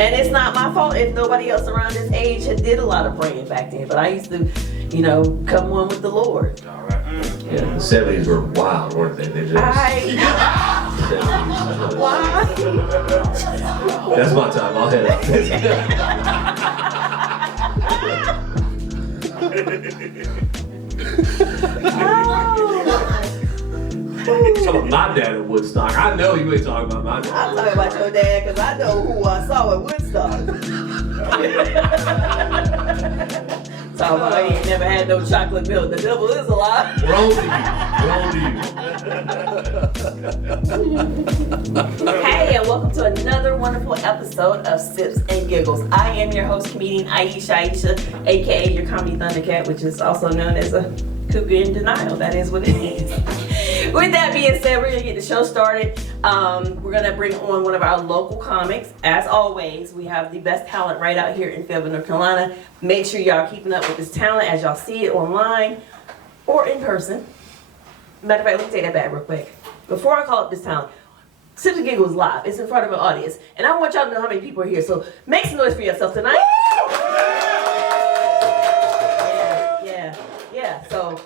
And it's not my fault if nobody else around this age did a lot of praying back then. But I used to, you know, come one with the Lord. All right. Yeah, the 70s were wild, weren't they? They just. Why? That's my time. I'll head out. Talking about my dad at Woodstock. I know you ain't talking about my dad. I'm talking about your dad because I know who I saw at Woodstock. Talking about he ain't never had no chocolate milk. The devil is alive. Roll to you. Hey, and welcome to another wonderful episode of Sips and Giggles. I am your host, comedian Aisha, aka your comedy Thundercat, which is also known as a cougar in denial. That is what it is. With that being said, we're gonna get the show started. We're gonna bring on one of our local comics. As always, we have the best talent right out here in Fayetteville, North Carolina. Make sure y'all are keeping up with this talent as y'all see it online or in person. Matter of fact, let me take that back real quick. Before I call up this talent, Sips and Giggles live. It's in front of an audience, and I want y'all to know how many people are here. So make some noise for yourself tonight. Yeah. So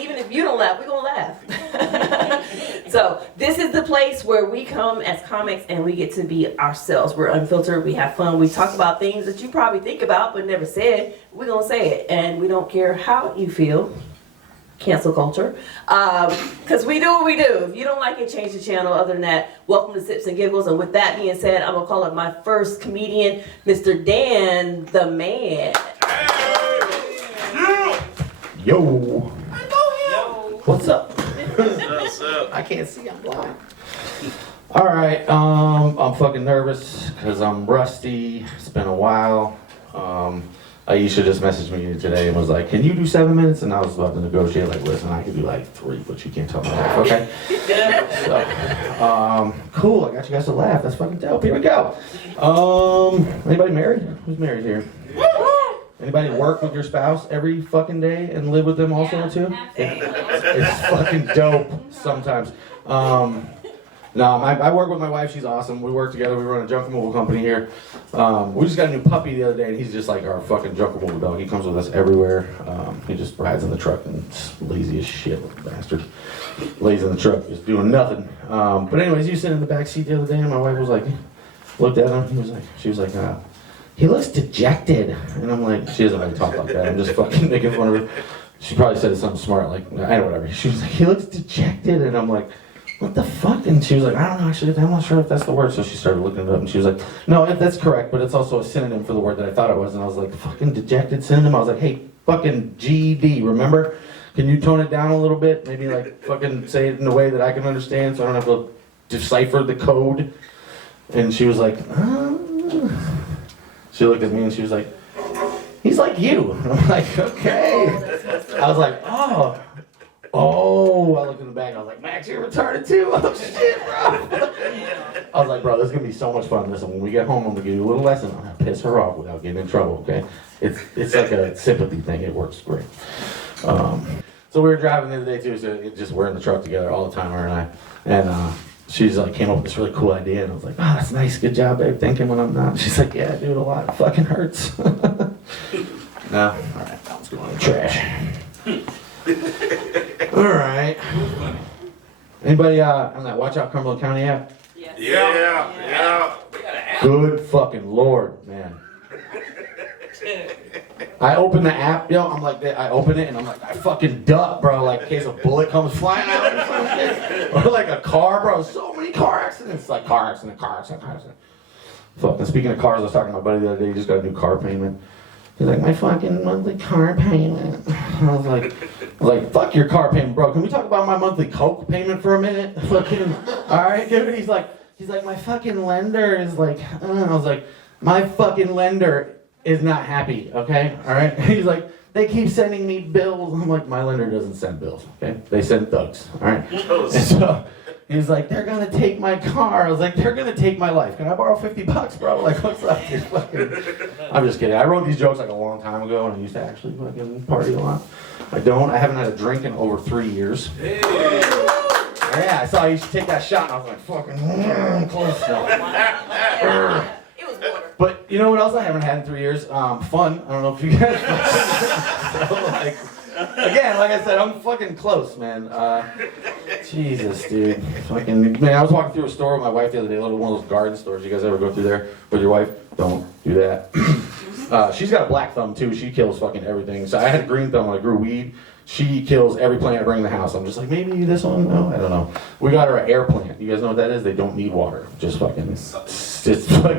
even if you don't laugh, we're gonna laugh. So this is the place where we come as comics and we get to be ourselves. We're unfiltered, we have fun, we talk about things that you probably think about but never said. We're gonna say it, and we don't care how you feel. Cancel culture. Because we do what we do. If you don't like it, change the channel. Other than that, welcome to Sips and Giggles. And with that being said, I'm gonna call up my first comedian, Mr. Dan the Man. Yo. What's up? What's up? I can't see, I'm blind. All right, I'm fucking nervous because I'm rusty. It's been a while. Aisha just messaged me today and was like, can you do 7 minutes? And I was about to negotiate, like, listen, I could do like 3, but you can't tell my wife, okay? So, cool, I got you guys to laugh. That's fucking dope. Here we go. Anybody married? Who's married here? Anybody work with your spouse every fucking day and live with them also too? It's fucking dope sometimes. No, I work with my wife. She's awesome. We work together. We run a junk removal company here. We just got a new puppy the other day, and he's just like our fucking junk removal dog. He comes with us everywhere. He just rides in the truck and is lazy as shit, little bastard. Lays in the truck, just doing nothing. But anyways, he was sitting in the back seat the other day, and my wife was like, looked at him. She was like, he looks dejected. And I'm like, she doesn't really talk like that. I'm just fucking making fun of her. She probably said something smart, like, I know, whatever. She was like, he looks dejected. And I'm like, what the fuck? And she was like, I don't know, actually, I'm not sure if that's the word. So she started looking it up, and she was like, no, that's correct, but it's also a synonym for the word that I thought it was. And I was like, fucking dejected synonym? I was like, hey, fucking GED, remember? Can you tone it down a little bit? Maybe, like, fucking say it in a way that I can understand so I don't have to decipher the code? And she was like, She looked at me and she was like, he's like you. And I'm like, okay. I was like, oh. I looked in the back and I was like, Max, you're retarded too? Oh shit, bro. I was like, bro, this is going to be so much fun. Listen, when we get home, I'm going to give you a little lesson on how to piss her off without getting in trouble, okay? It's like a sympathy thing. It works great. So we were driving the other day too, so just we're in the truck together all the time, her and I. And she's like, came up with this really cool idea, and I was like, oh, that's nice, good job, babe, thinking when I'm not. She's like, yeah, dude, a lot. It fucking hurts. No, all right, that one's going in the trash. All right. Anybody on that Watch Out Cumberland County app? Yes. Yeah. Good fucking Lord, man. I open the app, I'm like, I open it and I'm like, I fucking duck, bro, like in case a bullet comes flying out or something. Or like a car, bro, so many car accidents. Like car accident. Fucking speaking of cars, I was talking to my buddy the other day, he just got a new car payment. He's like, my fucking monthly car payment. I was like, fuck your car payment, bro. Can we talk about my monthly Coke payment for a minute? Fucking, all right, dude. He's like, my fucking lender is like, I was like, my fucking lender is not happy, okay? All right? He's like, they keep sending me bills. I'm like, my lender doesn't send bills, okay? They send thugs, all right? And so he's like, they're gonna take my car. I was like, they're gonna take my life. Can I borrow $50, bro? Like, what's up? I'm just kidding. I wrote these jokes like a long time ago, and I used to actually fucking party a lot. I haven't had a drink in over 3 years. Hey. Yeah, I saw you should take that shot, and I was like, fucking close. It was water. But you know what else I haven't had in 3 years? Fun. I don't know if you guys. So, like, again, like I said, I'm fucking close, man. Jesus, dude. Fucking, man, I was walking through a store with my wife the other day, one of those garden stores. You guys ever go through there with your wife? Don't do that. She's got a black thumb too. She kills fucking everything. So I had a green thumb when I grew weed. She kills every plant I bring in the house. I'm just like, maybe this one? No, I don't know. We got her an air plant. You guys know what that is? They don't need water. Just fucking,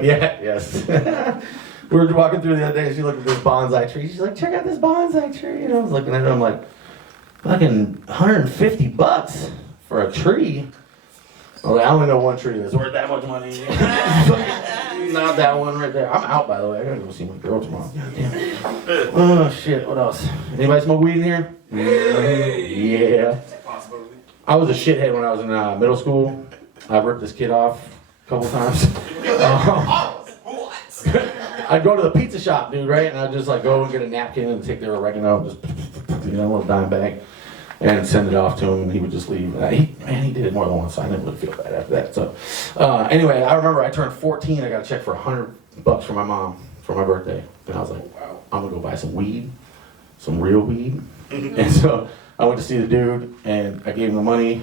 yeah, yes. We were walking through the other day, she looked at this bonsai tree. She's like, check out this bonsai tree. And I was looking at it, I'm like, fucking $150 for a tree? I was like, I only know one tree that's worth that much money. Not that one right there. I'm out, by the way. I gotta go see my girl tomorrow. God damn. Oh, shit. What else? Anybody smoke weed in here? Yeah. I was a shithead when I was in middle school. I ripped this kid off a couple times. I'd go to the pizza shop, dude, right? And I'd just like go and get a napkin and take their oregano, just, a little dime bag, and send it off to him, and he would just leave. He did it more than once, so I didn't really feel bad after that. So, anyway, I remember I turned 14. I got a check for $100 from my mom for my birthday, and I was like, wow, I'm gonna go buy some weed, some real weed. And so I went to see the dude, and I gave him the money,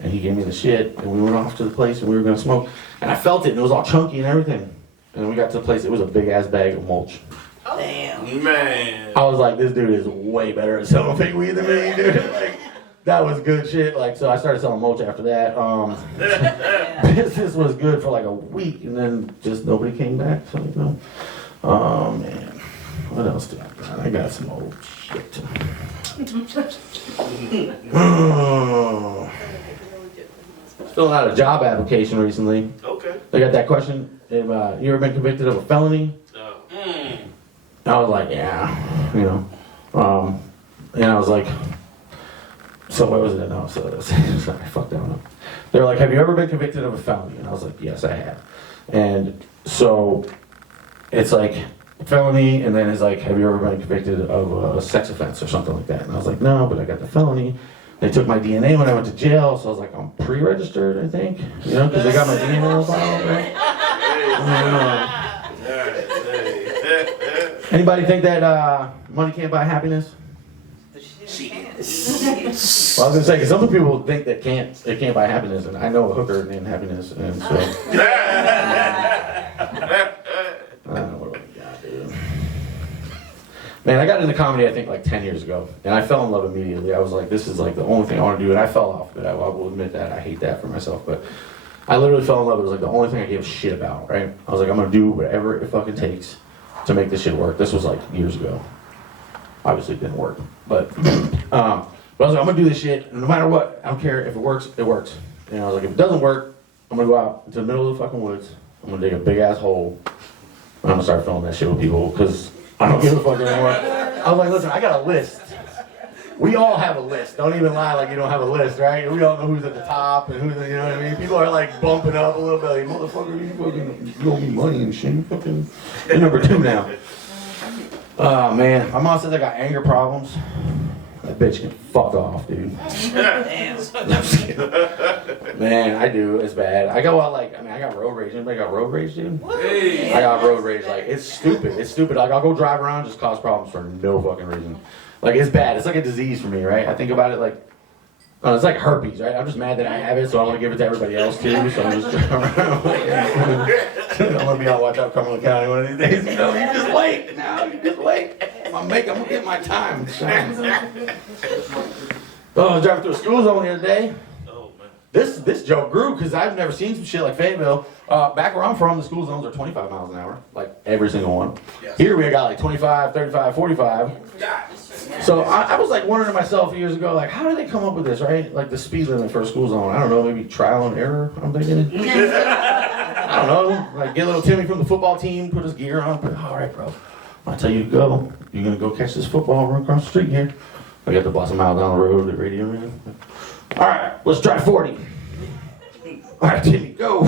and he gave me the shit, and we went off to the place, and we were gonna smoke, and I felt it, and it was all chunky and everything. And when we got to the place, it was a big ass bag of mulch. Oh, damn. Man. I was like, this dude is way better at selling fake weed than me, dude. Like, that was good shit. Like, so I started selling mulch after that. Business was good for like a week, and then just nobody came back. So, oh man, what else did I got? I got some old shit. Filling out a job application recently. Okay. They got that question. If you ever been convicted of a felony? No. I was like, yeah, and I was like, so what was it? No, so sorry, fuck that one up. They were like, have you ever been convicted of a felony? And I was like, yes, I have. And so it's like felony, and then it's like, have you ever been convicted of a sex offense or something like that? And I was like, no, but I got the felony. They took my DNA when I went to jail, so I was like, I'm pre-registered, I think, because they got my DNA file, right? Anybody think that money can't buy happiness? Well, I was gonna say, because some people think that they can't buy happiness, and I know a hooker named Happiness, and so. I don't know what I got, dude. Man, I got into comedy, I think, like 10 years ago, and I fell in love immediately. I was like, this is like the only thing I want to do, and I fell off, but I will admit that. I hate that for myself, but I literally fell in love. It was like the only thing I gave a shit about, right? I was like, I'm gonna do whatever it fucking takes to make this shit work. This was like years ago. Obviously it didn't work, but I was like, I'm gonna do this shit, and no matter what, I don't care. If it works, it works. And I was like, if it doesn't work, I'm gonna go out into the middle of the fucking woods. I'm gonna dig a big ass hole, and I'm gonna start filming that shit with people, because I don't give a fuck anymore. I was like, listen, I got a list. We all have a list. Don't even lie like you don't have a list, right? We all know who's at the top and who's, you know what I mean? People are like bumping up a little bit, like, motherfucker, you owe me money and shit. You're number 2 now. Oh man, my mom says I got anger problems. That bitch can fuck off, dude. Man, I do. It's bad. I go out like, I got road rage. Anybody got road rage, dude? Hey. I got road rage. Like, it's stupid. It's stupid. Like, I'll go drive around, just cause problems for no fucking reason. Like, it's bad. It's like a disease for me, right? I think about it like, it's like herpes, right? I'm just mad that I have it, so I want to give it to everybody else too. So I'm just driving around. I'm gonna be on watch out Cumberland County one of these days. You just wait. Now you just wait. I'm gonna get my time. Oh, I was driving through a school zone the other day. Oh man. This joke grew because I've never seen some shit like Fayetteville. Back where I'm from, the school zones are 25 miles an hour, like every single one. Yes. Here we got like 25, 35, 45. So I was like wondering to myself years ago, like, how did they come up with this, right? Like the speed limit for a school zone. I don't know, maybe trial and error, I'm thinking. I don't know, like get little Timmy from the football team, put his gear on, all right, bro, I tell you to go. You're gonna go catch this football run across the street here. I got to bust a mile down the road, the radio ran. All right, let's try 40. All right, Timmy, go.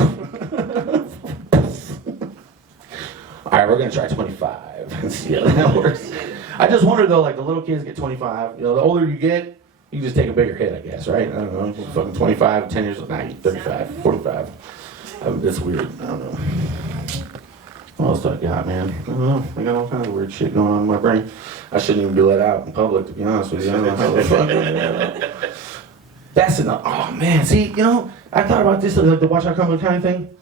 All right, we're gonna try 25 and see how that works. I just wonder though, like the little kids get 25. The older you get, you can just take a bigger hit, I guess, right? I don't know. Fucking 25, 10 years old, 35, 45. It's weird. I don't know. What else do I got, man? I don't know. I got all kinds of weird shit going on in my brain. I shouldn't even be let out in public, to be honest with you. I don't know how the fuck. That's enough. Oh, man. See, you know, I thought about this, like the Watch Our Company kind of thing.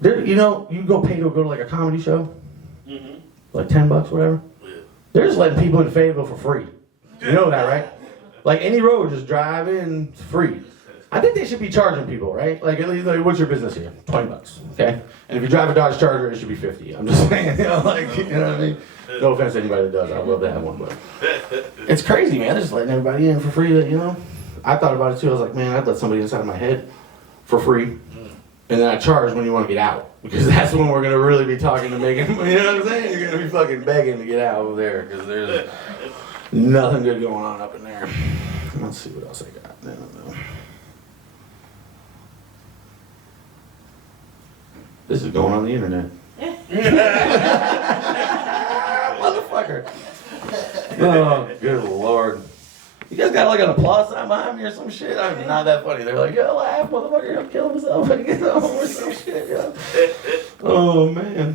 There, you know, you can go pay to go to like a comedy show. Mm-hmm. Like $10, whatever. Yeah. They're just letting people in Fayetteville for free. You know that, right? Like any road, just drive in, it's free. I think they should be charging people, right? Like, at least, like, what's your business here? $20, okay? And if you drive a Dodge Charger, it should be $50. I'm just saying, you know, like, you know what I mean? No offense to anybody that does. I'd love to have one, but it's crazy, man. They're just letting everybody in for free. You know, I thought about it too. I was like, man, I'd let somebody inside of my head for free, and then I charge when you want to get out, because that's when we're gonna really be talking to make him. You know what I'm saying? You're gonna be fucking begging to get out over there, because there's nothing good going on up in there. Let's see what else I got. I don't know. This is going on the internet. Motherfucker. Oh, good lord. You guys got like an applause sign behind me or some shit? I'm not that funny. They're like, yo, laugh, motherfucker, he'll kill himself and get home or some shit, yo. Oh, man.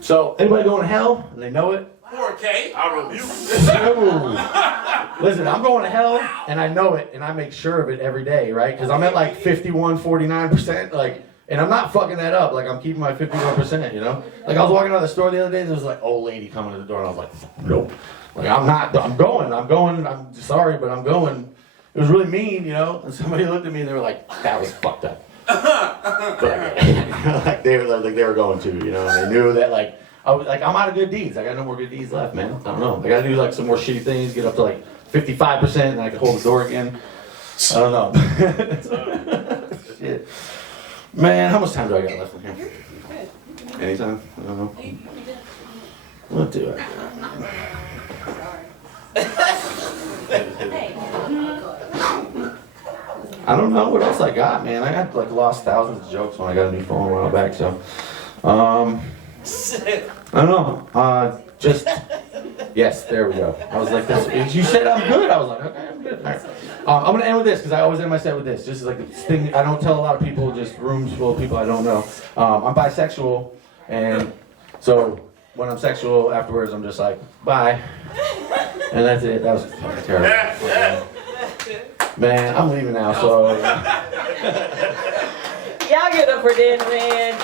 So, anybody going to hell? And they know it? 4K. I rebuke. Listen, I'm going to hell, and I know it, and I make sure of it every day, right? Because I'm at like 51, 49%, like, and I'm not fucking that up. Like, I'm keeping my 51%, you know? Like, I was walking out of the store the other day, there was like old lady coming to the door, and I was like, nope. Like, I'm going, I'm sorry, but I'm going. It was really mean, you know? And somebody looked at me, and they were like, that was fucked up. But, like, they were going to, you know? And they knew that, like, I'm out of good deeds. I got no more good deeds left, man. I don't know. I gotta do like some more shitty things, get up to like 55%, and I can hold the door again. I don't know. Shit. Man, how much time do I got left in here? Anytime? I don't know. What do I got? I don't know what else I got, man. I got like lost thousands of jokes when I got a new phone a while back, so. I don't know. Just yes, there we go. I was like, this. You said I'm good. I was like, okay, I'm good. All right. I'm gonna end with this because I always end my set with this. Just like this thing I don't tell a lot of people. Just rooms full of people I don't know. I'm bisexual, and so when I'm sexual, afterwards I'm just like, bye, and that's it. That was fucking terrible. Man, I'm leaving now. So Y'all give it up for Dan, man.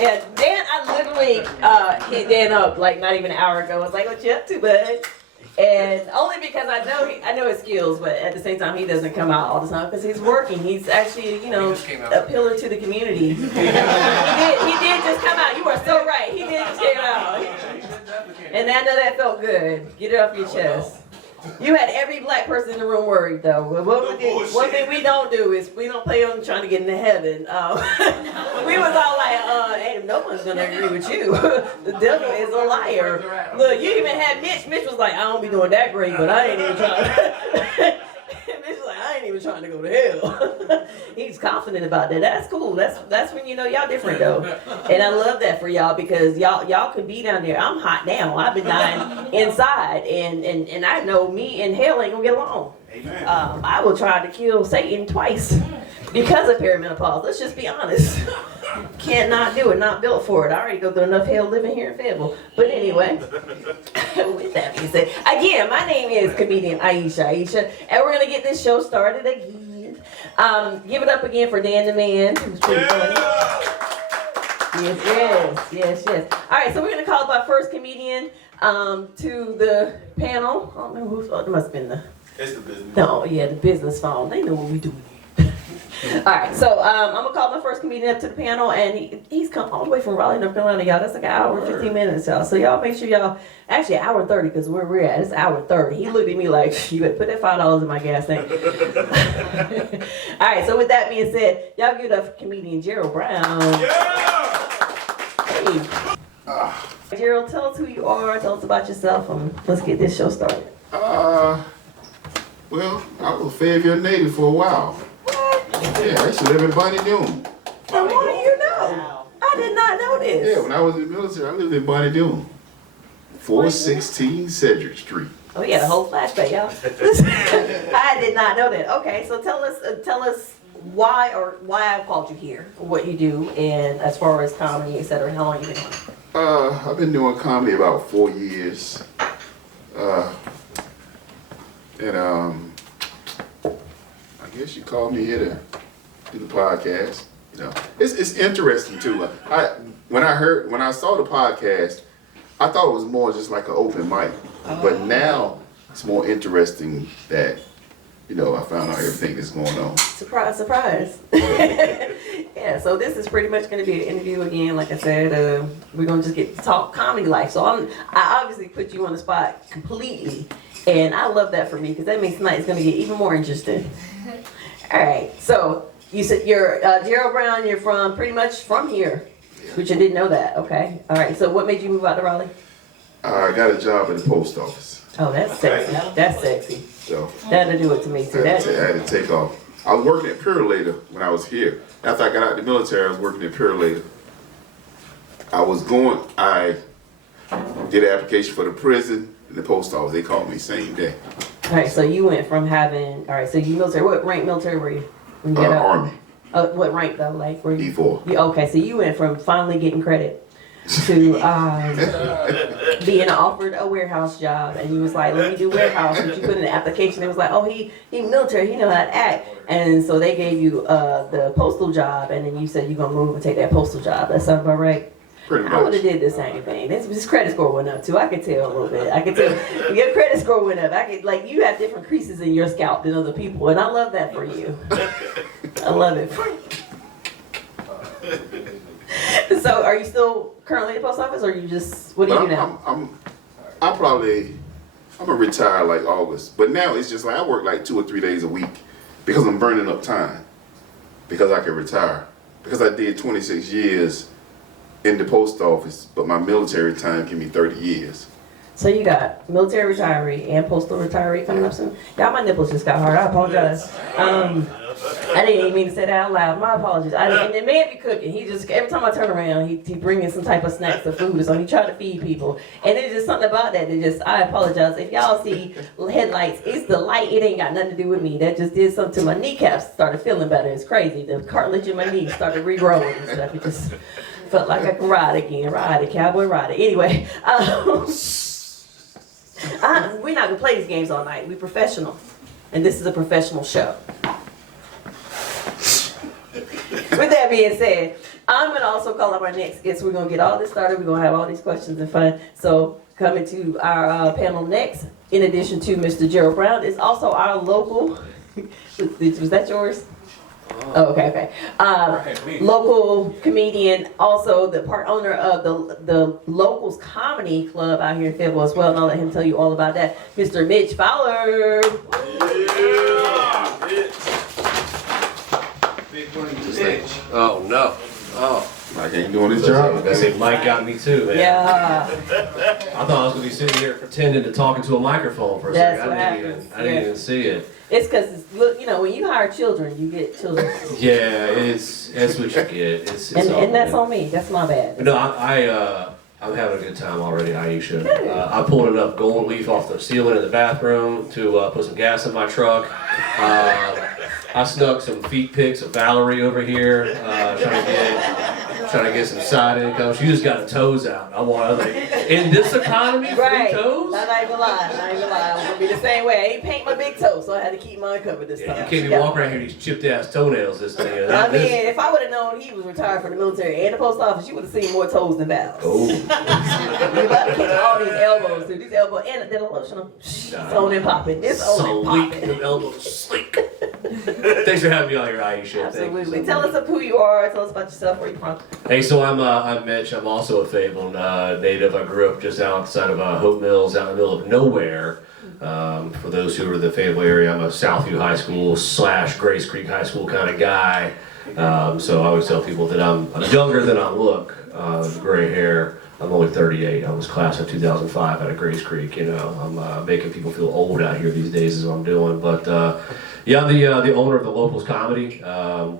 Yeah, Dan, I literally hit Dan up like not even an hour ago. I was like, what you up to, bud? And only because I know his skills, but at the same time, he doesn't come out all the time because he's working. He's actually, you know, a pillar to the community. He did just come out. You are so right. He did just came out. And I know that felt good. Get it off your chest. You had every black person in the room worried, though. One thing we don't do is we don't play on trying to get into heaven. We was all like, hey, no one's going to agree with you. The devil is a liar. Look, you even had Mitch. Mitch was like, I don't be doing that great, but I ain't even trying. Mitch was like, I ain't even trying to go to hell. He's confident about that. That's cool. That's when you know y'all different, though. And I love that for y'all because y'all could be down there. I'm hot now. I've been dying inside, and I know me and hell ain't gonna get along. Amen. I will try to kill Satan twice because of perimenopause. Let's just be honest. Cannot do it. Not built for it. I already go through enough hell living here in Fayetteville. But anyway, with that being said, again, my name is comedian Aisha, and we're gonna get this show started again. Give it up again for Dan the Man, who's pretty funny. Yes. All right, so we're gonna call up our first comedian to the panel. I don't know whose phone. It must have been It's the business. No, yeah, the business phone. They know what we doing here. All right, so I'm gonna call my first comedian up to the panel, and he's come all the way from Raleigh, North Carolina, y'all. That's like an hour and 15 minutes, y'all. So y'all make sure y'all, actually an hour and 30, because where we're at, it's an hour and 30. He looked at me like, you better put that $5 in my gas tank. All right, so with that being said, y'all give it up for comedian Jerrold Brown. Yeah! Hey. Jerrold, tell us who you are, tell us about yourself, and let's get this show started. Well, I was a Fayetteville native for a while. Yeah, I used to live in Bonnie Doon. Now, what do you know? I did not know this. Yeah, when I was in the military, I lived in Bonnie Doon. 416 Cedric Street. Oh, we got a whole flashback, y'all. I did not know that. Okay, so tell us why I called you here, what you do, and as far as comedy, etc., and how long you been doing it? I've been doing comedy about 4 years. And I guess you called me here to do the podcast. You know, it's interesting too. When I saw the podcast, I thought it was more just like an open mic. But now it's more interesting that, you know, I found out everything that's going on. Surprise, surprise. Yeah, so this is pretty much going to be an interview again. Like I said, we're going to just get to talk comedy life. So I obviously put you on the spot completely. And I love that for me because that means tonight is going to get even more interesting. All right, so you said you're Jerrold Brown, you're pretty much from here, which I didn't know that. Okay, all right, so what made you move out to Raleigh? I got a job at the post office. Oh, that's sexy. That's sexy. So That'll do it to me too. I had to take off. I was working at Purelator when I was here. After I got out of the military, I was working at Purelator. I did an application for the prison and the post office. They called me same day. All right, so you went from having, all right, so you military, what rank military were you? When you got out? Army, What rank though, like were you? E4. Okay, so you went from finally getting credit to being offered a warehouse job, and you was like, let me do warehouse, but you put in the application, it was like, oh, he military, he know how to act, and so they gave you the postal job, and then you said you're gonna move and take that postal job. That sound about right? Pretty I would have much. did the same thing. This credit score went up too. I could tell a little bit. I could tell your credit score went up. You have different creases in your scalp than other people, and I love that for you. I love it for you. So, are you still currently at the post office, or you just what do you do now? I'm gonna retire like August, but now it's just like I work like 2 or 3 days a week because I'm burning up time because I can retire because I did 26 years in the post office, but my military time give me 30 years. So you got military retiree and postal retiree coming up soon. Y'all, my nipples just got hard. I apologize. I didn't even mean to say that out loud. My apologies. And the man be cooking. He just every time I turn around, he bring in some type of snacks or food or something. He try to feed people, and there's just something about that. I apologize if y'all see headlights. It's the light. It ain't got nothing to do with me. That just did something to my kneecaps. Started feeling better. It's crazy. The cartilage in my knees started regrowing and stuff. It just felt like I could ride again. Ride it, cowboy, ride it. Anyway. We're not gonna play these games all night. We're professional, and this is a professional show. With that being said, I'm gonna also call up our next guest. We're gonna get all this started. We're gonna have all these questions and fun. So coming to our panel next, in addition to Mr. Jerrold Brown, is also our local. Was that yours? Oh, okay. Local comedian, also the part owner of the Locals Comedy Club out here in Fayetteville as well, and I'll let him tell you all about that. Mr. Mitch Fowler. Oh no. Oh. Mike ain't doing his job. I say Mike got me too, man. Yeah. I thought I was gonna be sitting here pretending to talk into a microphone for a That's second. what I didn't even see it. It's because, you know, when you hire children, you get children. Yeah, that's what you get. It's And that's on me. That's my bad. But no, I'm having a good time already, Aisha. I pulled enough gold leaf off the ceiling in the bathroom to put some gas in my truck. I snuck some feet pics of Valerie over here, trying to get some side income. She just got her toes out. I was like, in this economy, Right. free toes? Not even lying. I'm gonna be the same way. I ain't paint my big toe, so I had to keep mine covered this time. You can't be walking around here with these chipped ass toenails this thing. I mean, if I would have known he was retired from the military and the post office, you would have seen more toes than Val's. Oh. You about to catch all these elbows, dude. These elbows and the lotion. It's on and popping. It's on and Sleek, popping. the elbows sleek. Thanks for having me on here, Aisha. Absolutely. Tell us who you are. Tell us about yourself. Where you from? Hey, so I'm Mitch. I'm also a Fayetteville native. I grew up just outside of Hope Mills, out in the middle of nowhere. For those who are in the Fayetteville area, I'm a Southview High School / Grace Creek High School kind of guy. So I always tell people that I'm younger than I look. Gray hair. I'm only 38. I was class of 2005 out of Grace Creek. You know, I'm making people feel old out here these days is what I'm doing. But yeah, I'm the owner of the Locals Comedy.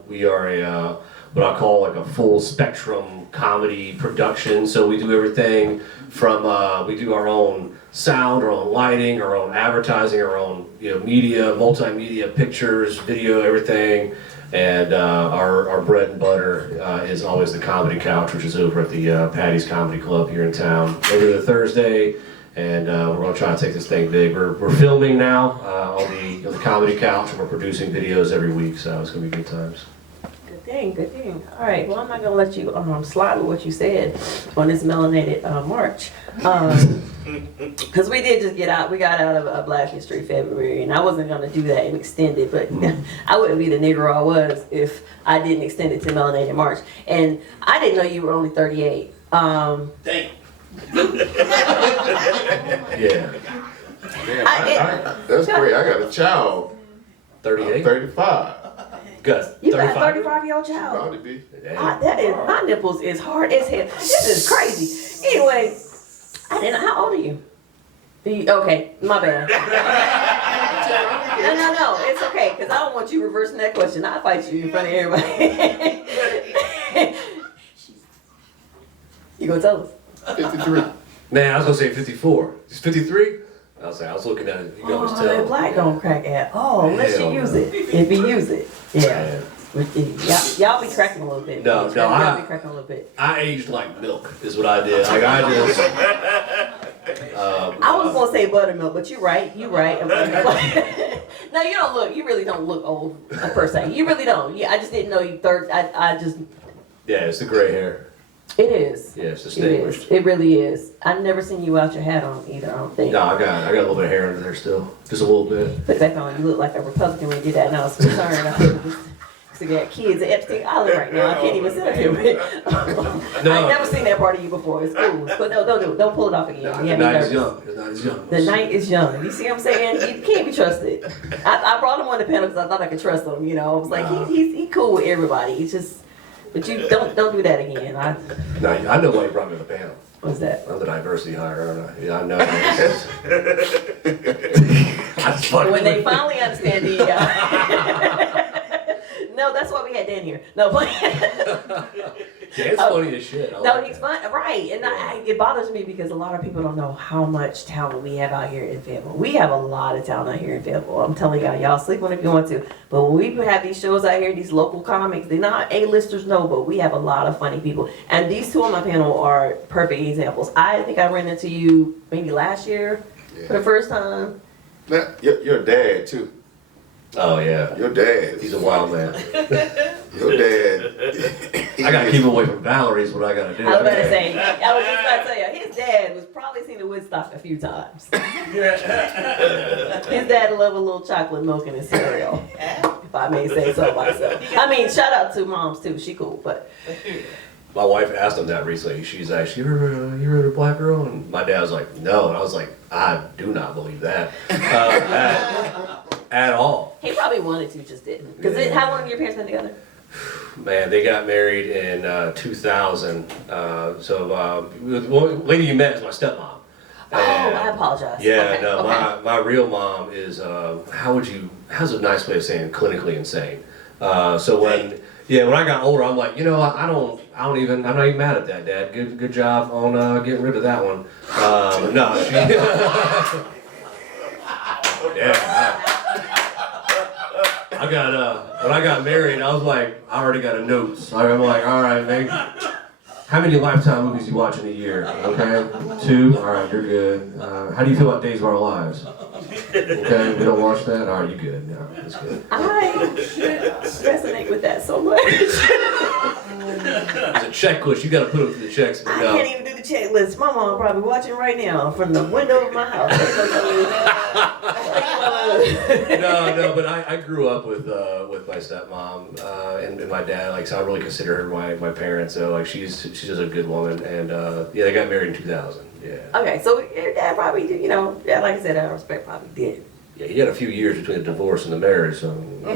We are a what I call like a full spectrum comedy production. So we do everything from we do our own sound, our own lighting, our own advertising, our own media, multimedia, pictures, video, everything. And our bread and butter is always the Comedy Couch, which is over at the Patty's Comedy Club here in town every other Thursday. And we're going to try to take this thing big. We're filming now on the Comedy Couch, and we're producing videos every week, so it's going to be good times. Good thing. All right, well, I'm not going to let you slide with what you said on this melanated March. Because we did just we got out of Black History February, and I wasn't going to do that and extend it, but I wouldn't be the nigger I was if I didn't extend it to melanated March. And I didn't know you were only 38. Damn. Yeah. Damn, that's great. I got a child. 38? I'm 35. Good. You got a 35? 35-year-old child. About to be. That is, my nipples is hard as hell. This is crazy. Anyway, how old are you? Okay, my bad. No, it's okay, because I don't want you reversing that question. I'll fight you in front of everybody. You gonna tell us? 53. Man, I was going to say 54. It's 53? I was looking at it. You can always That tell. black don't crack at all unless you Hell use no. it. If you use it. Yeah. Y'all be cracking a little bit. No, Y'all be cracking a little bit. I aged like milk is what I did. Like I just. I was gonna say buttermilk, but you're right. No, you don't look. You really don't look old per se. You really don't. Yeah, I just didn't know you third. I just. Yeah, it's the gray hair. It is. Yeah, it's It is. distinguished. It really is. I've never seen you without your hat on either. I don't think. No, I got a little bit of hair under there still, just a little bit. Put it back on. You look like a Republican when you did that. And I was concerned. I got kids at Epstein Island right now. I can't even sit up here with. No. I've never seen that part of you before. It's cool. But no, don't do it. Don't pull it off again. No, You the have me night is nervous. young. The night is young. The night is young. You see what I'm saying? You can't be trusted. I brought him on the panel because I thought I could trust him. You know, I was like, he's cool with everybody. He's just, but you don't do that again. No, I know why you brought me on the panel. What's that? I'm the diversity hire, aren't I? Yeah, I know. I fucking When they finally understand the. No, that's why we had Dan here. No, but Dan's funny as shit. I no, like he's that. fun, right? And it bothers me because a lot of people don't know how much talent we have out here in Fayetteville. We have a lot of talent out here in Fayetteville. I'm telling y'all sleep on it if you want to. But when we have these shows out here, these local comics, they're not A-listers, no, but we have a lot of funny people. And these two on my panel are perfect examples. I think I ran into you maybe last year for the first time. Now, your dad too. Oh yeah. Your dad. He's a wild man. Your dad. I gotta keep him away from Valerie is what I gotta do. I was about to say, I was just about to tell you, his dad was probably seen the Woodstock a few times. His dad loved a little chocolate milk in his cereal, if I may say so myself. I mean, shout out to moms too, she cool, but. My wife asked him that recently. She's like, you heard of a black girl? And my dad was like, no. And I was like, I do not believe that at all. He probably wanted to, just didn't. Because how long have your parents been together? Man, they got married in 2000. The lady you met is my stepmom. Oh, I apologize. Yeah, Okay, no, okay. my real mom is how's a nice way of saying clinically insane. When I got older, I'm like, I'm not even mad at that, Dad. Good job on getting rid of that one. No, she. I got when I got married, I was like, I already got a note. So I'm like, all right, man. How many Lifetime movies you watch in a year? Okay, 2. All right, you're good. How do you feel about Days of Our Lives? Okay, we don't watch that. All right, you good? No, that's good. I resonate with that so much. It's a checklist. You got to put them through the checks. I can't even do the checklist. My mom probably watching right now from the window of my house. No, but I grew up with my stepmom and my dad. So I really consider her my parents. So she's just a good woman, and they got married in 2000. Yeah. Okay, so your dad probably did, like I said, I respect probably did. Yeah, he had a few years between the divorce and the marriage, so. Now,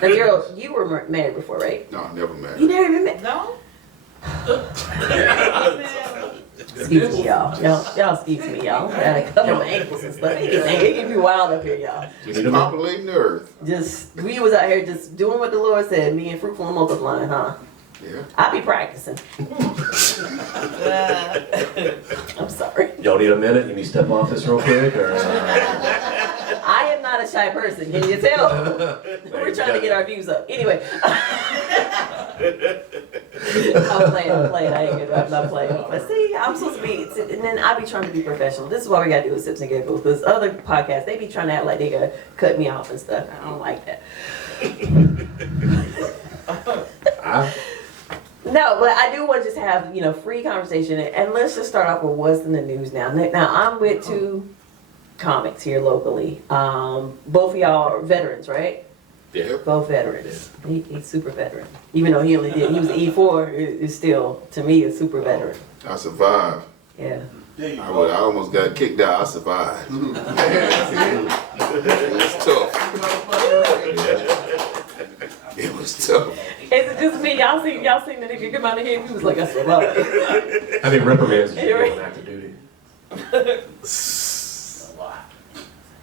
Jerrold, you were married before, right? No, never married. You never even met? No? Excuse me, y'all. Y'all excuse me, y'all. I gotta cover my ankles and stuff. It can be wild up here, y'all. You need a moment? Populating the earth. We was out here just doing what the Lord said, being fruitful and multiplying, huh? Yeah. I be practicing. I'm sorry. Y'all need a minute? You need to step off this real quick, or? I am not not a shy person. Can you tell? We're trying to get our views up. Anyway. I'm playing. I'm not playing. But see, I'm supposed to be, and then I be trying to be professional. This is why we gotta do with Sips and Giggles. Because other podcasts, they be trying to act like they gotta cut me off and stuff. I don't like that. No, but I do want to just have, free conversation. And let's just start off with what's in the news now. Now, I'm with two comics here locally. Both of y'all are veterans, right? Yeah. Both veterans. He's super veteran. Even though he was E4, is still, to me, a super veteran. I survived. Yeah. I almost got kicked out. I survived. It was tough. It was tough. Is it just me? Y'all seen the nigga come out of here? He was like, I survived. I think reprimands is on active duty.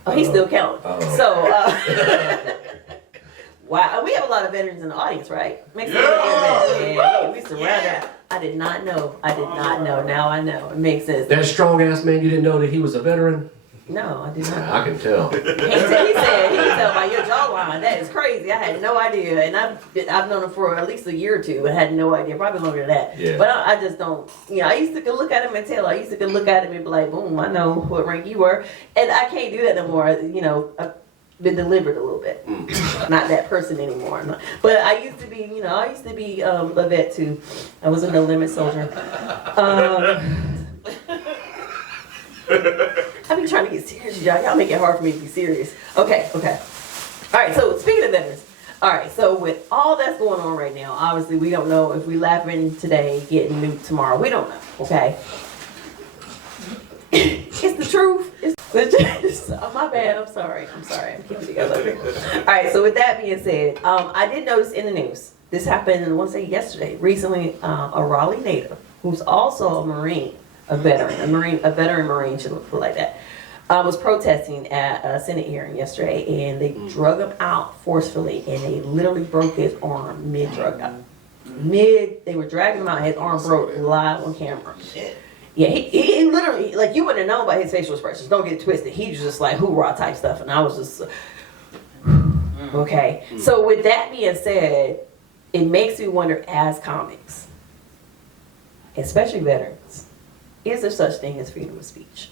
Oh, he's still counting. Oh. So, wow, we have a lot of veterans in the audience, right? Makes sense. Yeah, we surrounded. I did not know. Now I know. It makes sense. That strong ass man, you didn't know that he was a veteran? No, I did not know. I can tell. He can tell by your jawline. That is crazy. I had no idea, and I've known him for at least a year or two. I had no idea, probably longer than that. Yeah. But I just don't. I used to look at him and tell. I used to look at him and be like, "Boom, I know what rank you were," and I can't do that no more. I've been delivered a little bit. Not that person anymore. But I used to be. A vet too. I was a no limit soldier. I be trying to get serious, y'all. Y'all make it hard for me to be serious. Okay. All right, so speaking of veterans. All right, so with all that's going on right now, obviously we don't know if we laughing today, getting nuked tomorrow. We don't know, okay? It's the truth. Oh, my bad. I'm sorry. I'm keeping it together. All right, so with that being said, I did notice in the news, this happened, I want to say yesterday, recently, a Raleigh native who's also a Marine. A veteran Marine, should put it like that, was protesting at a Senate hearing yesterday, and they drug him out forcefully, and they literally broke his arm mid-drug out. They were dragging him out, his arm broke live on camera. Yeah, he literally, like, you wouldn't have known by his facial expressions. Don't get it twisted. He was just like hoorah type stuff, and I was just, okay. So with that being said, it makes me wonder, as comics, especially veterans, is there such thing as freedom of speech?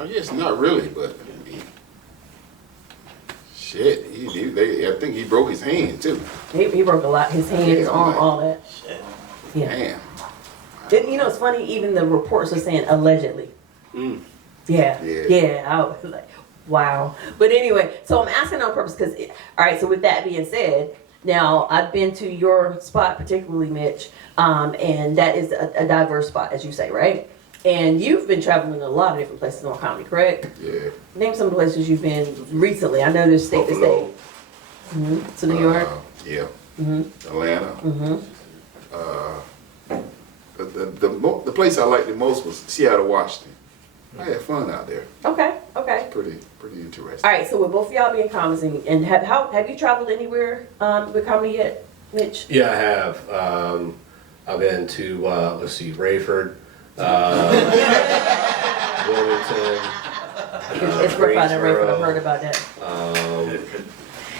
I guess not really, but shit. I think he broke his hand too. He broke a lot. His hand, his arm, all that. Yeah. Damn. It's funny. Even the reports are saying allegedly. Yeah. I was like, wow. But anyway, so I'm asking on purpose because, all right. So with that being said. Now, I've been to your spot, particularly Mitch, and that is a diverse spot, as you say, right? And you've been traveling a lot of different places on comedy, correct? Yeah. Name some of the places you've been recently. I know there's state to state. So New York? Yeah. Atlanta. The place I liked the most was Seattle, Washington. I had fun out there. Okay. Pretty interesting. All right, so with both of y'all being comics, and have you traveled anywhere with comedy yet, Mitch? Yeah, I have. I've been to, Rayford, Wilmington, It's rough out in Rayford. I've heard about that.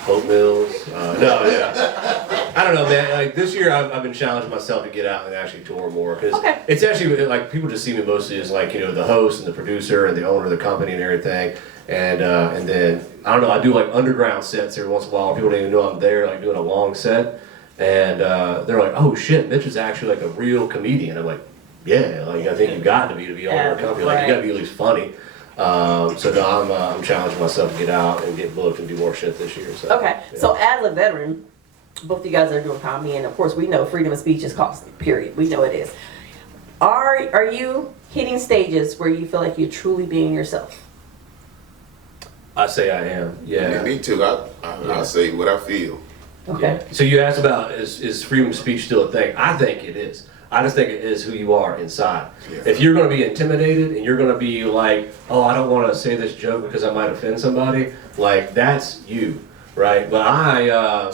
Hope Mills. I don't know, man. Like this year, I've been challenging myself to get out and actually tour more because it's actually like people just see me mostly as like the host and the producer and the owner of the company and everything. And then I don't know. I do like underground sets every once in a while. People don't even know I'm there, like doing a long set. And they're like, "Oh shit, Mitch is actually like a real comedian." I'm like, "Yeah, like I think you got to be owner of a company. Like you got to be at least funny." So no, I'm challenging myself to get out and get booked and do more shit this year. So, okay, so as a veteran, both of you guys are doing comedy, and of course we know freedom of speech is costly. Period. We know it is. Are you hitting stages where you feel like you're truly being yourself? I say I am. Yeah. Me too. I say what I feel. Okay. Yeah. So you asked about is freedom of speech still a thing? I think it is. I just think it is who you are inside. Yeah. If you're going to be intimidated and you're going to be like, oh, I don't want to say this joke because I might offend somebody, like that's you, right? But I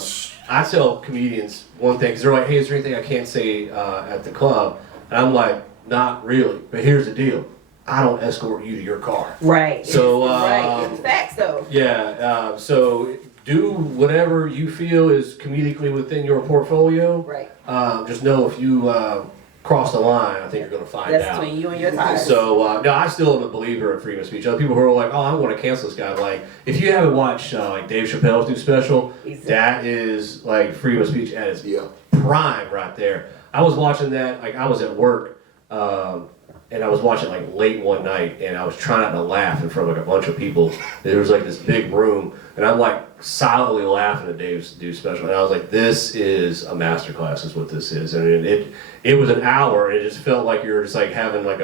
tell comedians one thing because they're like, hey, is there anything I can't say at the club? And I'm like, not really. But here's the deal. I don't escort you to your car. Right. So, right. Facts though. Yeah, so do whatever you feel is comedically within your portfolio. Right. Just know if you cross the line, I think you're going to find That's out. between you and your tires. So, no, I still am a believer in freedom of speech. Other people who are like, oh, I want to cancel this guy. Like, if you haven't watched like Dave Chappelle's new special, that is like freedom of speech at its prime right there. I was watching that, like I was at work, and I was watching like late one night, and I was trying not to laugh in front of like a bunch of people. There was like this big room, and I'm like silently laughing at Dave's new special, and I was like, "This is a masterclass, is what this is." And it was an hour, and it just felt like you were just like having like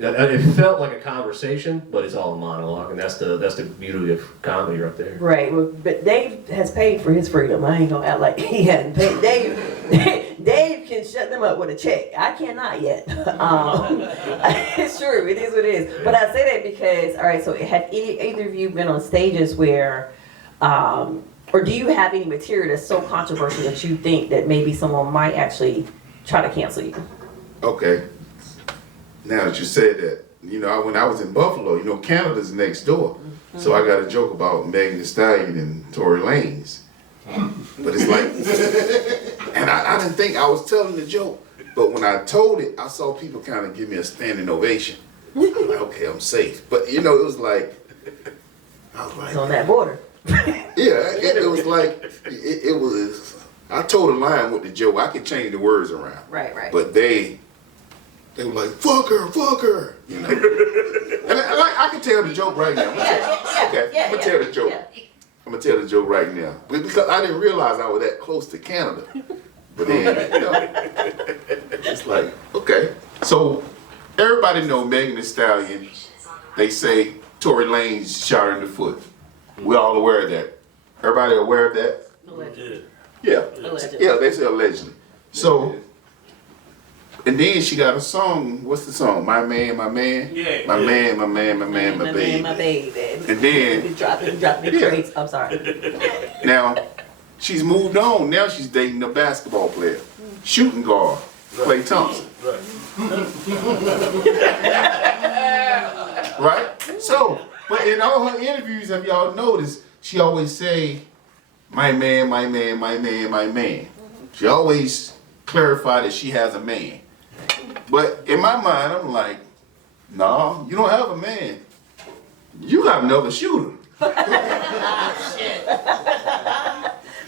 it felt like a conversation, but it's all a monologue, and that's the beauty of comedy right there. Right. Well, but Dave has paid for his freedom. I ain't gonna act like he hadn't paid. Dave can shut them up with a check. I cannot yet. It's true. It is what it is. But I say that because, all right. So have either of you been on stages where, or do you have any material that's so controversial that you think that maybe someone might actually try to cancel you? Okay. Now that you said that, when I was in Buffalo, Canada's next door. So I got a joke about Megan Thee Stallion and Tory Lanez. But it's like, and I didn't think I was telling the joke, but when I told it, I saw people kind of give me a standing ovation. I'm like, okay, I'm safe. But it was like, I was like, It's on that border. it was like, it was, I told a line with the joke. I could change the words around. Right. But they were like, fuck her, And I can tell the joke right now. I'm gonna tell the joke. I'm gonna tell the joke right now. Because I didn't realize I was that close to Canada. But then, it's like, okay. So, everybody know Megan Thee Stallion. They say Tory Lanez shot her in the foot. We're all aware of that. Everybody aware of that? Allegedly. Yeah. Allegedly. Yeah, they say allegedly. So, and then she got a song. What's the song? My man, my man. Yeah. My man, my man, my man, my baby. My baby. And then You dropped me crazy. I'm sorry. now she's moved on. Now she's dating a basketball player, shooting guard, Klay Thompson. Right? So, but in all her interviews, if y'all notice, she always say, my man, my man, my man, my man. She always clarify that she has a man. But in my mind, I'm like, no, you don't have a man. You got another shooter.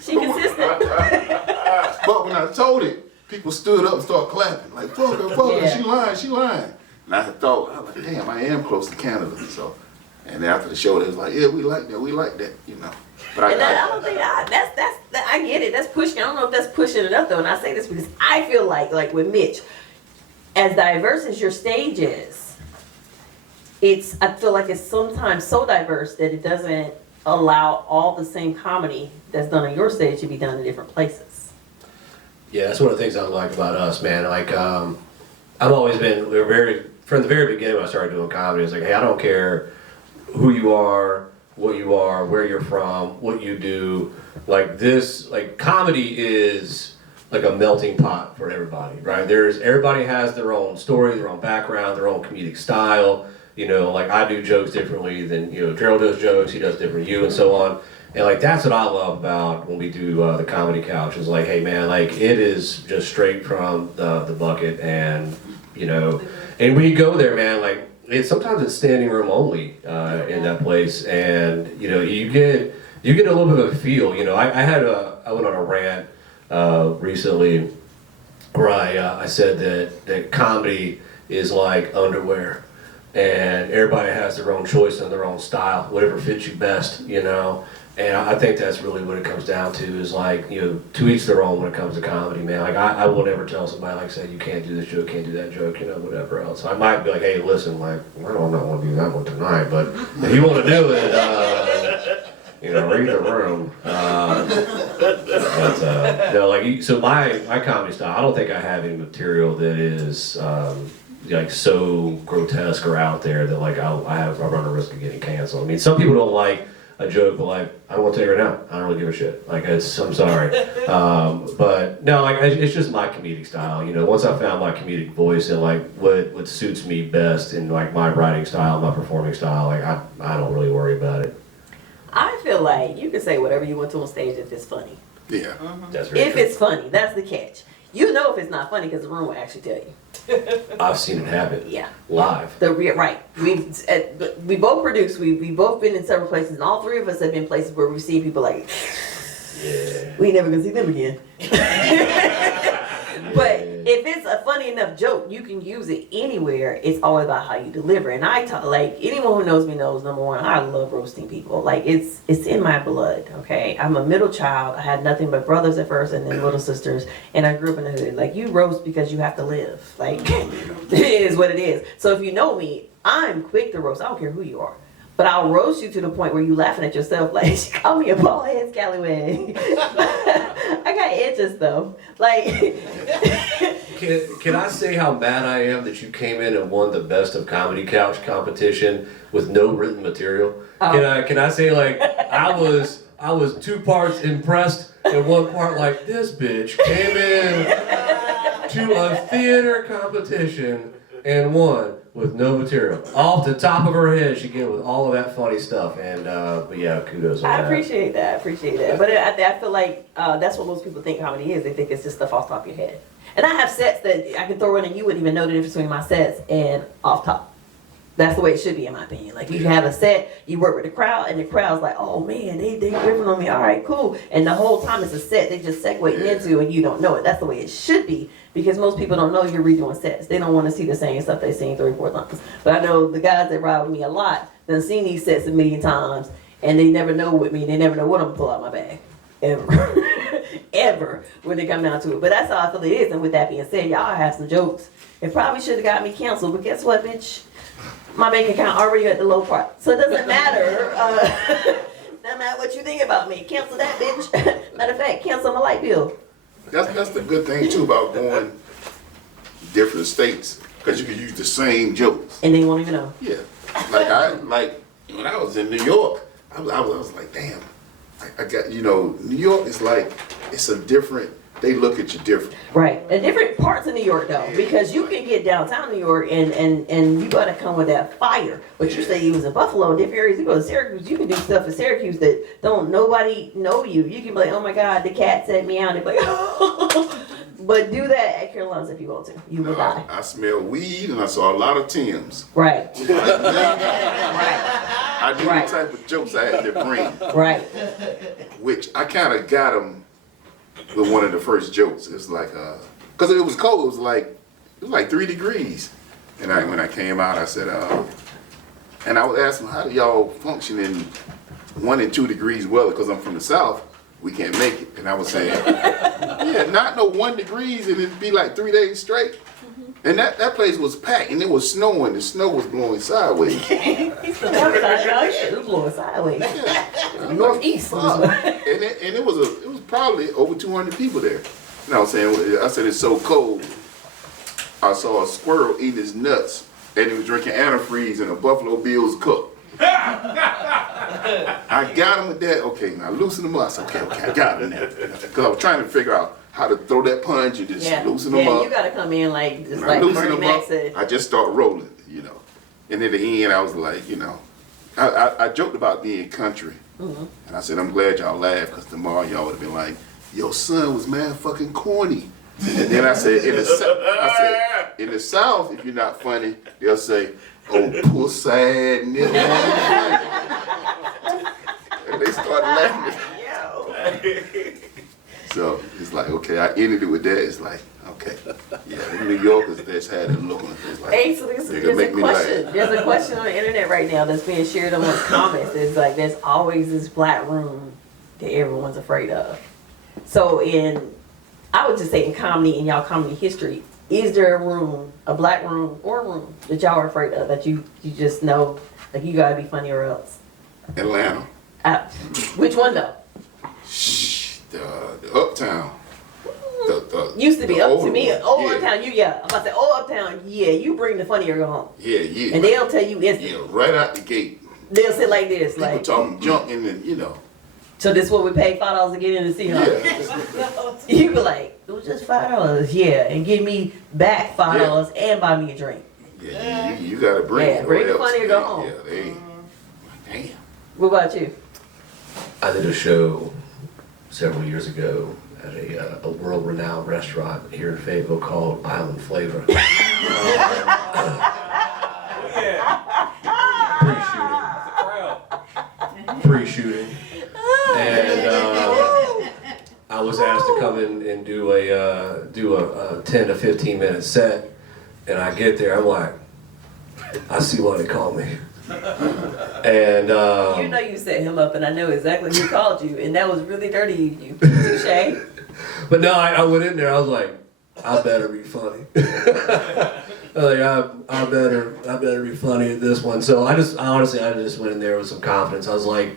She consistent. But when I told it, people stood up and started clapping. Like, fuck her, she lying. And I thought, I was like, damn, I am close to Canada. So, and after the show, they was like, yeah, we like that, But I don't think I get it. That's pushing. I don't know if that's pushing it up though. And I say this because I feel like with Mitch, as diverse as your stage is, I feel like it's sometimes so diverse that it doesn't allow all the same comedy that's done on your stage to be done in different places. Yeah, that's one of the things I like about us, man. Like, I've always been from the very beginning when I started doing comedy, it's like, hey, I don't care who you are, what you are, where you're from, what you do. Like comedy is like a melting pot for everybody, right? Everybody has their own story, their own background, their own comedic style. Like I do jokes differently than, Jerrold does jokes, he does different you and so on. And like, that's what I love about when we do the Comedy Couch is like, hey man, like it is just straight from the bucket and, and when you go there, man, like sometimes it's standing room only in that place. And, you get a little bit of a feel, I went on a rant recently where I said that comedy is like underwear. And everybody has their own choice and their own style, whatever fits you best, And I think that's really what it comes down to is like, to each their own when it comes to comedy, man. Like I will never tell somebody like say you can't do this joke, can't do that joke, whatever else. I might be like, hey, listen, like I don't want to do that one tonight, but if you want to do it, read the room. So my comedy style, I don't think I have any material that is like so grotesque or out there that like I run a risk of getting canceled. I mean, some people don't like a joke, but like, I don't want to take her now. I don't really give a shit. Like, I'm sorry. But no, like, it's just my comedic style. You know, once I found my comedic voice and like what suits me best in like my writing style, my performing style, like I don't really worry about it. I feel like you can say whatever you want to on stage if it's funny. Yeah. That's very If true. it's funny, that's the catch. You know if it's not funny because the room will actually tell you. I've seen it happen. Yeah. Live. Right. We both produced. We both been in several places, and all three of us have been places where we've seen people like, Yeah. we ain't never gonna see them again. But if it's a funny enough joke, you can use it anywhere. It's all about how you deliver. And I talk, like, anyone who knows me knows, number one, I love roasting people. Like, it's in my blood, okay? I'm a middle child. I had nothing but brothers at first and then little sisters. And I grew up in the hood. Like, you roast because you have to live. Like, it is what it is. So if you know me, I'm quick to roast. I don't care who you are. But I'll roast you to the point where you laughing at yourself, like, she called me a bald head scallywag. I got edges though. Like, Can I say how mad I am that you came in and won the Best of Comedy Couch competition with no written material? Can I say, like, I was 2 parts impressed and 1 part like, this bitch came in to a theater competition and won with no material. Off the top of her head, she came with all of that funny stuff. And but yeah, kudos on I that. appreciate that. But I feel like that's what most people think comedy is. They think it's just stuff off the top of your head. And I have sets that I can throw in and you wouldn't even know the difference between my sets and off top. That's the way it should be, in my opinion. Like, you have a set, you work with the crowd, and the crowd's like, oh man, they ripping on me. All right, cool. And the whole time it's a set they just segueing into, and you don't know it. That's the way it should be, because most people don't know you're redoing sets. They don't want to see the same stuff they've seen 3 or 4 times. But I know the guys that ride with me a lot, they've seen these sets a million times, and they never know with me. They never know what I'm gonna pull out my bag. Ever. Ever. When they come down to it. But that's how I feel it is. And with that being said, y'all have some jokes. It probably should have got me canceled, but guess what, bitch? My bank account already at the low part. So it doesn't matter. No matter what you think about me. Cancel that, bitch. Matter of fact, cancel my light bill. That's the good thing too about going different states, because you can use the same jokes. And they won't even know. Yeah. Like when I was in New York, I was like, damn. I got, you know, New York is like, it's a different, they look at you different. Right. And different parts of New York though. Because you can get downtown New York and you gotta come with that fire. But you say you was in Buffalo, different areas, you go to Syracuse, you can do stuff in Syracuse that don't nobody know you. You can be like, oh my God, the cat set me out. And be like, oh. But do that at Carolinas if you want to. You will die. I smell weed and I saw a lot of Tims. Right. I knew the type of jokes I had to bring. Right. Which I kind of got them with one of the first jokes. It's like, because it was cold. It was like 3 degrees. And when I came out, I said, and I was asking, how do y'all function in 1 and 2 degrees weather? Because I'm from the South, we can't make it. And I was saying, yeah, not no 1 degrees and it'd be like 3 days straight. And that place was packed and it was snowing. The snow was blowing sideways. He's the north side, y'all. Shit, it was blowing sideways. Yeah. Northeast. And it was probably over 200 people there. And I was saying, I said it's so cold. I saw a squirrel eating his nuts, and he was drinking antifreeze in a Buffalo Bills cup. I got him with that. Okay, now loosen him up. I said, okay, I got him now. Because I was trying to figure out how to throw that punch and just loosen him up. Yeah, you gotta come in like just When like I loosen Bernie him Mac up, said. I just start rolling, you know. And at the end, I was like, you know, I joked about being country. Mm-hmm. And I said, I'm glad y'all laughed, because tomorrow y'all would have been like, your son was mad fucking corny. And then I said, in the South, if you're not funny, they'll say, oh, poor sad nigga. And they started laughing. So it's like, okay, I ended it with that. It's like, okay, yeah, the New Yorkers just had it looking. It's like, Hey, so there's a question. There's a question on the internet right now that's being shared among comments. It's like there's always this black room that everyone's afraid of. So I would just say in comedy, in y'all comedy history, is there a room, a black room or a room that y'all are afraid of, that you just know, like, you gotta be funny or else? Atlanta. Which one though? The Uptown. The Used to be up to me. Old yeah. Uptown, I'm about to say, old Uptown, yeah, you bring the funny or go home. Yeah. And they'll tell you instantly. Yeah, right out the gate. They'll sit like this, People like. talking junk and then, you know. So this what we pay $5 to get in to see her. Yeah. You be like, it was just $5, yeah, and give me back $5 and buy me a drink. Yeah, you gotta bring Yeah, it. bring or the money or go else home. Yeah, they. Damn. What about you? I did a show several years ago at a world-renowned restaurant here in Fayetteville called Island Flavor. Pre-shooting. And I was asked to come in and do a 10 to 15 minute set, and I get there, I'm like, I see why they call me. And You know you set him up, and I know exactly who called you, and that was really dirty of you. Touche. but no, I went in there, I was like, I better be funny. I better be funny at this one. So I just went in there with some confidence. I was like,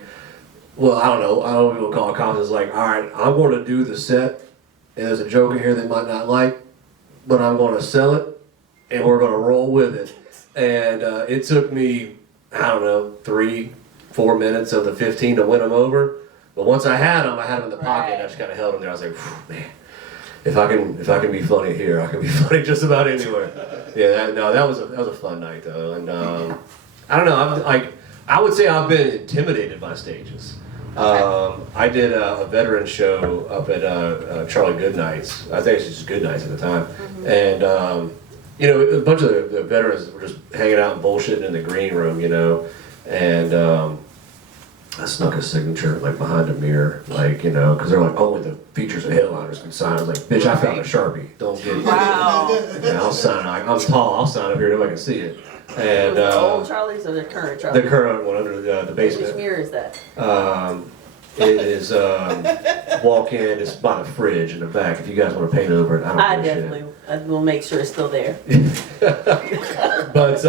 well, I don't know if we'll call it confidence. Like, all right, I'm going to do the set, and there's a joke in here they might not like, but I'm going to sell it, and we're going to roll with it. And it took me, I don't know, 3-4 minutes of the 15 to win them over. But once I had them in the pocket. And I just kind of held them there. I was like, man, if I can be funny here, I can be funny just about anywhere. Yeah, that was a fun night though. And I don't know, I would say I've been intimidated by stages. I did a veteran show up at Charlie Goodnight's. I think it was just Goodnight's at the time. And you know, a bunch of the veterans were just hanging out and bullshitting in the green room, you know. And I snuck a signature like behind a mirror, like, you know, because they're like, only the features of headliners can sign. I was like, bitch, I found a Sharpie. Don't get it. Wow. Yeah, I'll sign. I'm tall. I'll sign up here. Nobody can see it. And The old Charlie's or the current Charlie? the current one under the basement. Which mirror is that? It is walk in. It's by the fridge in the back. If you guys want to paint over it, I don't give a shit. I will make sure it's still there. But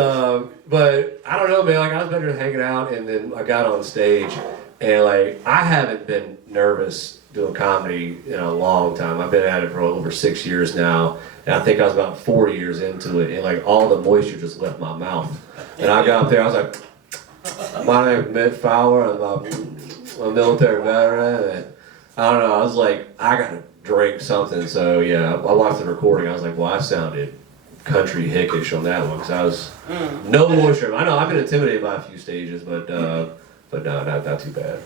I don't know, man. Like I was better hanging out, and then I got on stage, and like I haven't been nervous doing comedy in a long time. I've been at it for over 6 years now, and I think I was about 4 years into it, and like all the moisture just left my mouth. And I got up there, I was like, "My name is Mitchel Fowler. I'm a military veteran." And I don't know. I was like, I gotta drink something. So yeah, I watched the recording. I was like, well, I sounded country hickish on that one because I was no moisture. I know I've been intimidated by a few stages, but no, not too bad.